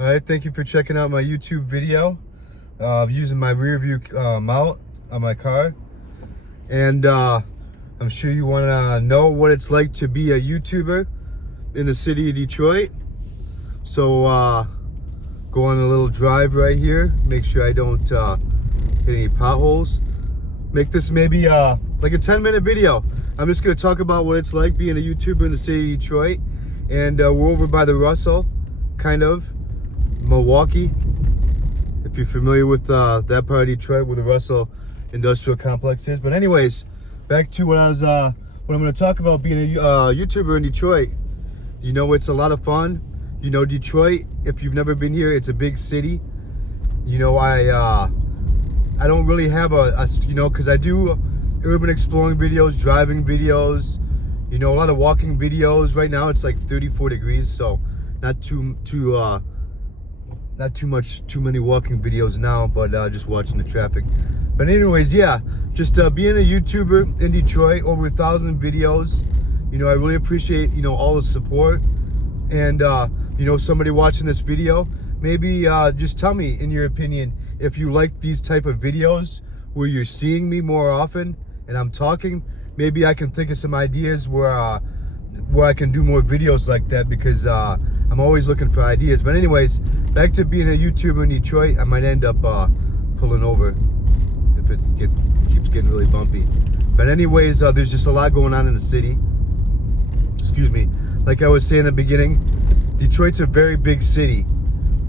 All right, thank you for checking out my YouTube video using my rear view mount on my car. And I'm sure you want to know what it's like to be a YouTuber in the city of Detroit. So go on a little drive right here. Make sure I don't hit any potholes. Make this maybe like a 10-minute video. I'm just going to talk about what it's like being a YouTuber in the city of Detroit. And we're over by the Russell, kind of, Milwaukee. If you're familiar with that part of Detroit where the Russell Industrial Complex is. But anyways, back to what I'm going to talk about being a YouTuber in Detroit. You know, it's a lot of fun. You know, Detroit, if you've never been here, it's a big city. You know, I don't really have you know, because I do urban exploring videos, driving videos, you know, a lot of walking videos. Right now it's like 34 degrees, so not too many walking videos now, but just watching the traffic. But anyways, yeah, just being a YouTuber in Detroit, over 1,000 videos. You know, I really appreciate, you know, all the support. And you know, somebody watching this video, maybe just tell me in your opinion if you like these type of videos where you're seeing me more often and I'm talking. Maybe I can think of some ideas where I can do more videos like that, because I'm always looking for ideas. But anyways, back to being a YouTuber in Detroit. I might end up pulling over if it keeps getting really bumpy. But anyways, there's just a lot going on in the city. Excuse me. Like I was saying in the beginning, Detroit's a very big city,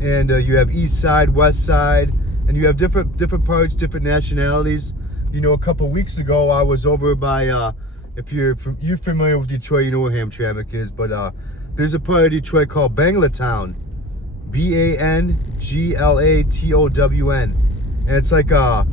and you have East Side, West Side, and you have different parts, different nationalities. You know, a couple weeks ago I was over by if you're familiar with Detroit, you know where Hamtramck is, but there's a part of Detroit called Banglatown, Banglatown, and it's like a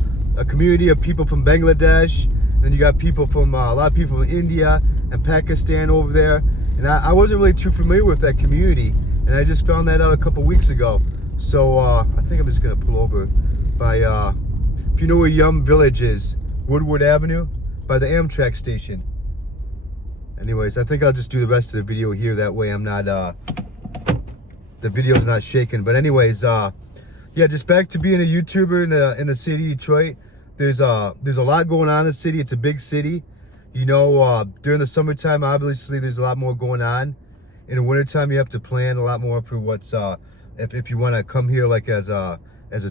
community of people from Bangladesh, and you got people from a lot of people from India and Pakistan over there. And I wasn't really too familiar with that community, and I just found that out a couple weeks ago. So I think I'm just gonna pull over by if you know where Yum Village is, Woodward Avenue, by the Amtrak station. Anyways, I think I'll just do the rest of the video here. That way I'm not, the video's not shaking. But anyways, yeah, just back to being a YouTuber in the city of Detroit. There's a lot going on in the city. It's a big city. You know, during the summertime, obviously there's a lot more going on. In the wintertime, you have to plan a lot more for what's, if you want to come here like as a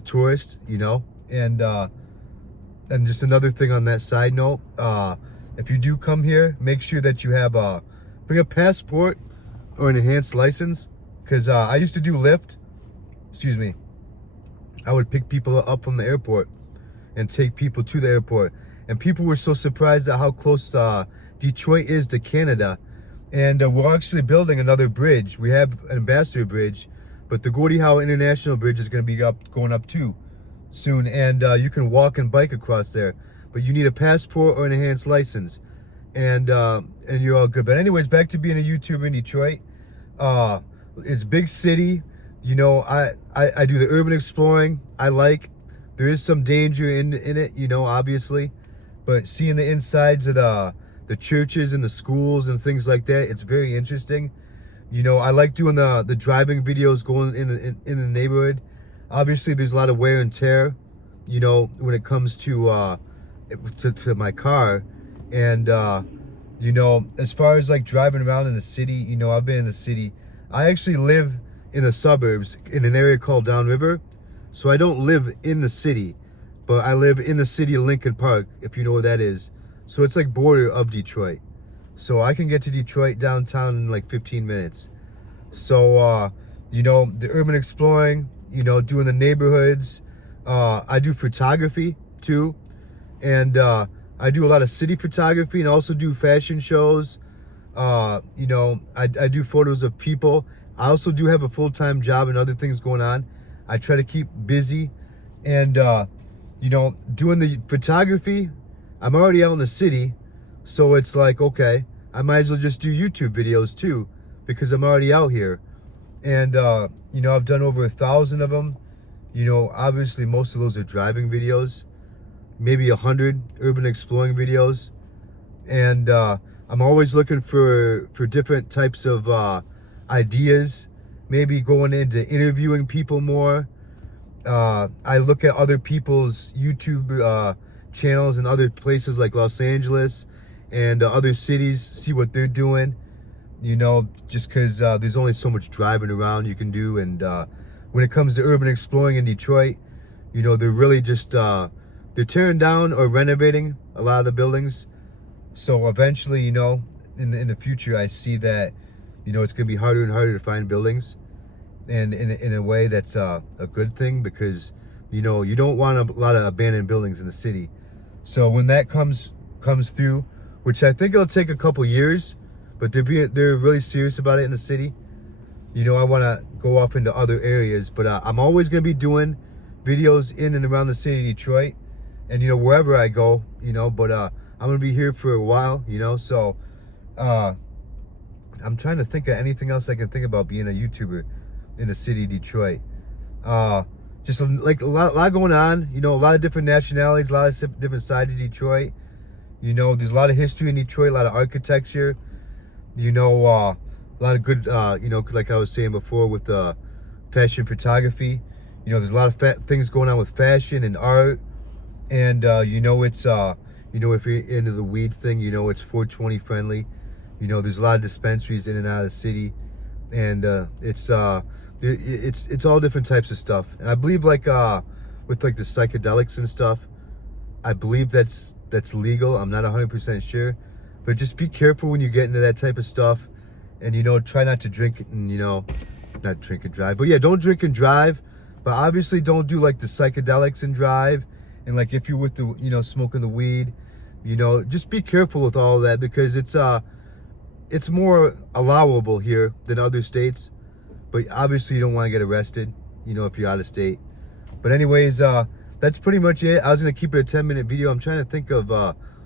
tourist, you know. And just another thing on that side note, if you do come here, make sure that you have bring a passport or an enhanced license, because I used to do Lyft. Excuse me. I would pick people up from the airport and take people to the airport, and people were so surprised at how close Detroit is to Canada. And we're actually building another bridge. We have an Ambassador Bridge, but the Gordie Howe International Bridge is going to be going up too soon, and you can walk and bike across there, but you need a passport or an enhanced license, and you're all good. But anyways, back to being a YouTuber in Detroit. It's a big city. You know, I do the urban exploring. There is some danger in it, you know, obviously, but seeing the insides of the churches and the schools and things like that, it's very interesting. You know, I like doing the driving videos, going in the neighborhood. Obviously, there's a lot of wear and tear, you know, when it comes to my car. And you know, as far as like driving around in the city, you know, I've been in the city. I actually live in the suburbs in an area called Downriver. So I don't live in the city, but I live in the city of Lincoln Park, if you know where that is. So it's like border of Detroit. So I can get to Detroit downtown in like 15 minutes. So, you know, the urban exploring, you know, doing the neighborhoods. I do photography too. And I do a lot of city photography, and also do fashion shows. You know, I do photos of people. I also do have a full-time job and other things going on. I try to keep busy, and you know, doing the photography, I'm already out in the city, so it's like, okay, I might as well just do YouTube videos too, because I'm already out here. And you know, I've done over 1,000 of them. You know, obviously most of those are driving videos, maybe 100 urban exploring videos. And I'm always looking for different types of ideas maybe going into interviewing people more. I look at other people's YouTube channels in other places like Los Angeles and other cities, see what they're doing, you know, just because there's only so much driving around you can do. And when it comes to urban exploring in Detroit, you know, they're really just they're tearing down or renovating a lot of the buildings. So eventually, you know, in the future, I see that, you know, it's going to be harder and harder to find buildings, and in a way that's a good thing, because, you know, you don't want a lot of abandoned buildings in the city. So when that comes through, which I think it'll take a couple years, but they're really serious about it in the city. You know, I want to go off into other areas, but I'm always going to be doing videos in and around the city of Detroit, and, you know, wherever I go, you know, but I'm going to be here for a while, you know. So I'm trying to think of anything else I can think about being a YouTuber in the city of Detroit. Just like a lot going on, you know, a lot of different nationalities, a lot of different sides of Detroit. You know, there's a lot of history in Detroit, a lot of architecture, you know, a lot of good, you know, like I was saying before with fashion photography. You know, there's a lot of things going on with fashion and art. And, you know, it's, you know, if you're into the weed thing, you know, it's 420 friendly. You know, there's a lot of dispensaries in and out of the city. And it's all different types of stuff. And I believe, like, with, like, the psychedelics and stuff, I believe that's legal. I'm not 100% sure. But just be careful when you get into that type of stuff. And, you know, try not to drink and, you know, not drink and drive. But, yeah, don't drink and drive. But obviously don't do, like, the psychedelics and drive. And, like, if you're with the, you know, smoking the weed, you know, just be careful with all of that, because it's more allowable here than other states. But obviously you don't want to get arrested, you know, if you're out of state. But anyways, that's pretty much it. I was going to keep it a 10-minute video. I'm trying to think of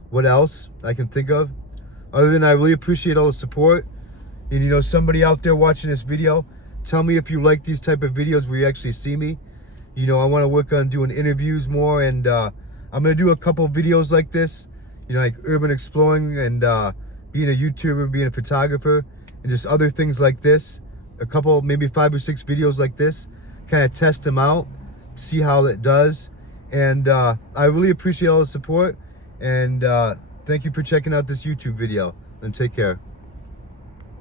what else I can think of. Other than I really appreciate all the support. And, you know, somebody out there watching this video, tell me if you like these type of videos where you actually see me. You know, I want to work on doing interviews more, and I'm going to do a couple videos like this, you know, like urban exploring and being a YouTuber, being a photographer, and just other things like this. A couple, maybe 5 or 6 videos like this, kind of test them out, see how it does. And I really appreciate all the support, and thank you for checking out this YouTube video, and take care.